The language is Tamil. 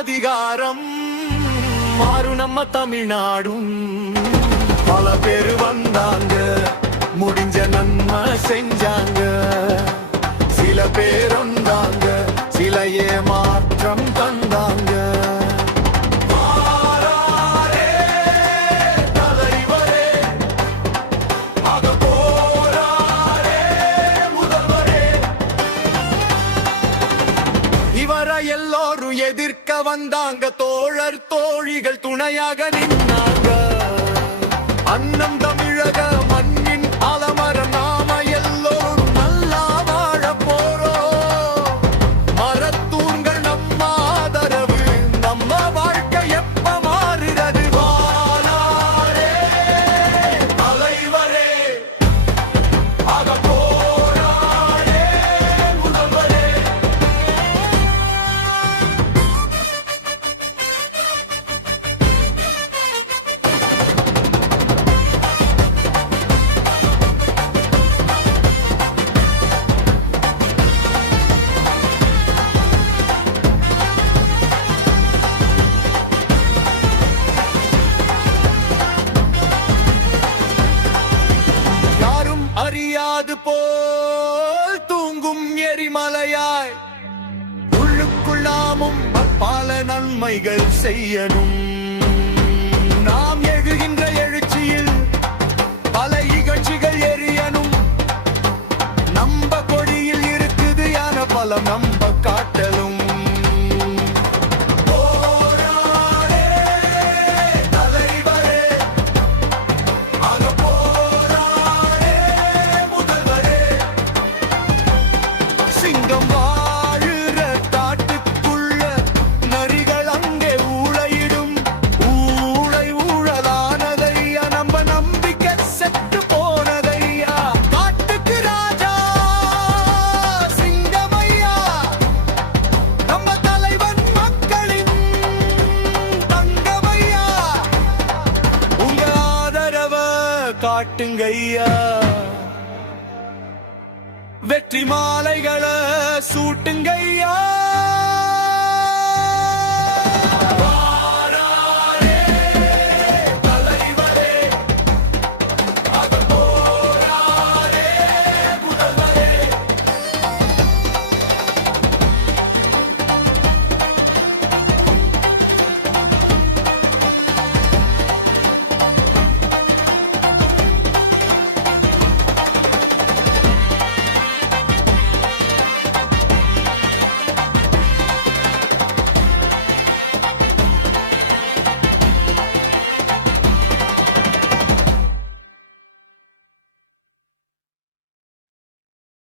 அதிகாரம் மாறு நம்ம தமிழ்நாடும். பல பேரு வந்தாங்க, முடிஞ்ச நன்மை செஞ்சாங்க. சில பேர் வந்தாங்க, சில ஏமாற்றம் தந்தாங்க. இவரை எல்லோரும் எதிர்க்க வந்தாங்க, தோழர் தோழிகள் துணையாக நின்னாங்க. அன்னம் தமிழக மண்ணின் அலமரம், நாம எல்லோரும் நல்லா வாழ போறோம். மரத்தூண்கள் நம்ம ஆதரவு, நம்ம வாழ்க்கை எப்ப மாறுறது. வாழாரே தலைவரே, ஆக போராடே முதல்வரே. அறியாது போல் தூங்கும் எரிமலையாய் உள்ளுக்குள் நாமும் பல நன்மைகள் செய்யணும். நாம் எழுகின்ற எழுச்சியில் பல இகழ்ச்சிகள் எரியணும். நம்ப கொடியில் இருக்குது யான பலம், நம்ப காட்டலும். சிங்கம் வாழுற காட்டுக்குள்ள நரிகள் அங்கே ஊழையிடும். ஊழை ஊழலானதையா, நம்ம நம்பிக்கை செத்து போனதையா. காட்டுக்கு ராஜா சிங்கமையா, நம்ம தலைவன் மக்களின் தங்கமையா. உங்க ஆதரவ காட்டுங்கய்யா, வெற்றி மாலைகளை சூட்டுங்கய்யா.